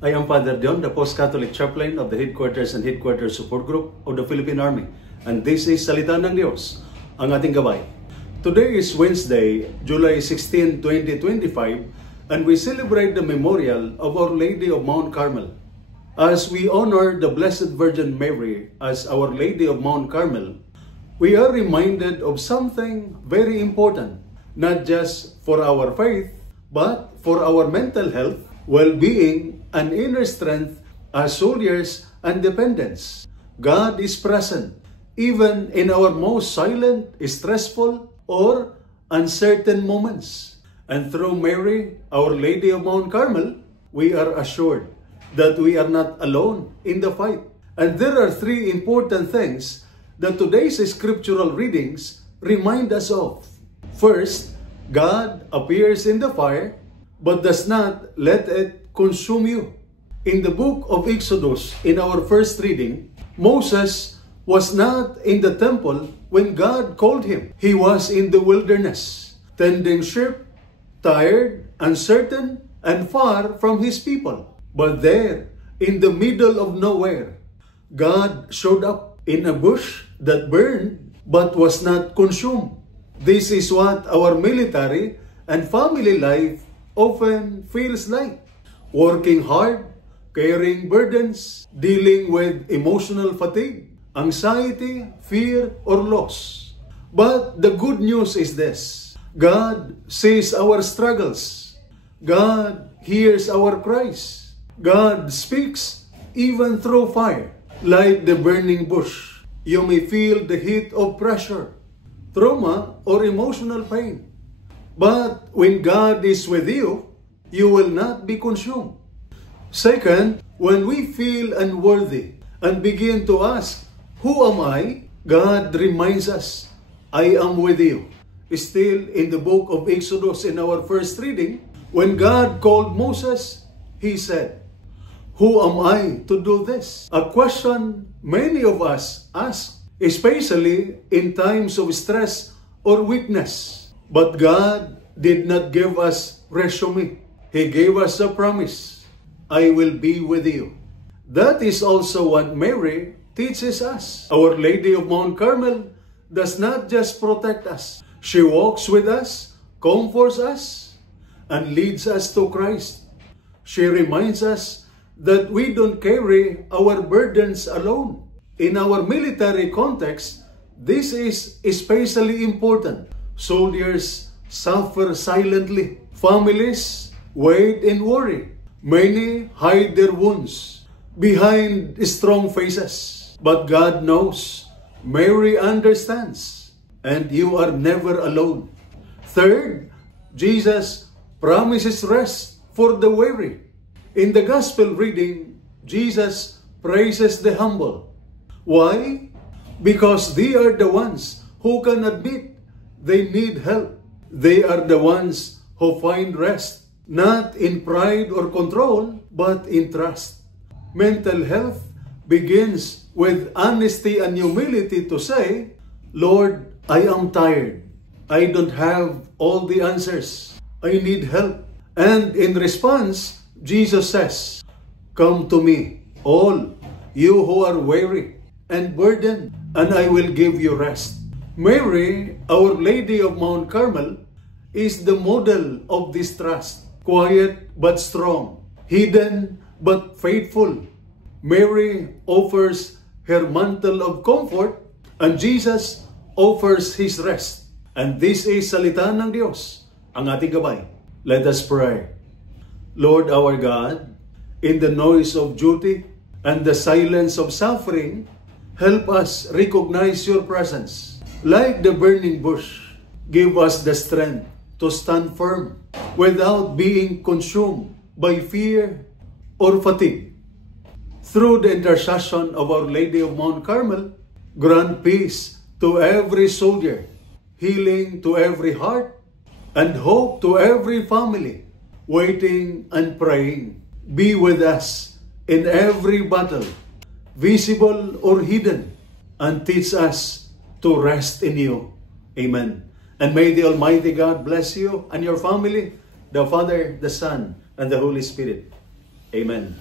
I am Father Dion, the Post-Catholic Chaplain of the Headquarters and Headquarters Support Group of the Philippine Army. And this is Salita ng Diyos, ang ating gabay. Today is Wednesday, July 16, 2025, and we celebrate the memorial of Our Lady of Mount Carmel. As we honor the Blessed Virgin Mary as Our Lady of Mount Carmel, we are reminded of something very important, not just for our faith, but for our mental health, well-being, and inner strength as soldiers and dependents. God is present even in our most silent, stressful, or uncertain moments. And through Mary, Our Lady of Mount Carmel, we are assured that we are not alone in the fight. And there are three important things that today's scriptural readings remind us of. First, God appears in the fire, but does not let it consume you. In the book of Exodus, in our first reading, Moses was not in the temple when God called him. He was in the wilderness, tending sheep, tired, uncertain, and far from his people. But there, in the middle of nowhere, God showed up in a bush that burned but was not consumed. This is what our military and family life often feels like. Working hard, carrying burdens, dealing with emotional fatigue, anxiety, fear, or loss. But the good news is this: God sees our struggles. God hears our cries. God speaks even through fire. Like the burning bush, you may feel the heat of pressure, trauma, or emotional pain. But when God is with you, you will not be consumed. Second, when we feel unworthy and begin to ask, "Who am I?" God reminds us, "I am with you." Still in the book of Exodus in our first reading, when God called Moses, he said, "Who am I to do this?" A question many of us ask, especially in times of stress or weakness. But God did not give us resume. He gave us a promise: "I will be with you." That is also what Mary teaches us. Our Lady of Mount Carmel does not just protect us. She walks with us, comforts us, and leads us to Christ. She reminds us that we don't carry our burdens alone. In our military context, this is especially important. Soldiers suffer silently. Families wait in worry. Many hide their wounds behind strong faces. But God knows. Mary understands. And you are never alone. Third, Jesus promises rest for the weary. In the gospel reading, Jesus praises the humble. Why? Because they are the ones who can admit they need help. They are the ones who find rest, not in pride or control, but in trust. Mental health begins with honesty and humility to say, "Lord, I am tired. I don't have all the answers. I need help." And in response, Jesus says, "Come to me, all you who are weary and burdened, and I will give you rest." Mary, Our Lady of Mount Carmel, is the model of this trust. Quiet but strong, hidden but faithful. Mary offers her mantle of comfort, and Jesus offers His rest. And this is Salita ng Diyos, ang ating gabay. Let us pray. Lord our God, in the noise of duty and the silence of suffering, help us recognize your presence. Like the burning bush, give us the strength to stand firm without being consumed by fear or fatigue. Through the intercession of Our Lady of Mount Carmel, grant peace to every soldier, healing to every heart, and hope to every family, waiting and praying. Be with us in every battle, visible or hidden, and teach us to rest in you. Amen. And may the Almighty God bless you and your family, the Father, the Son, and the Holy Spirit. Amen.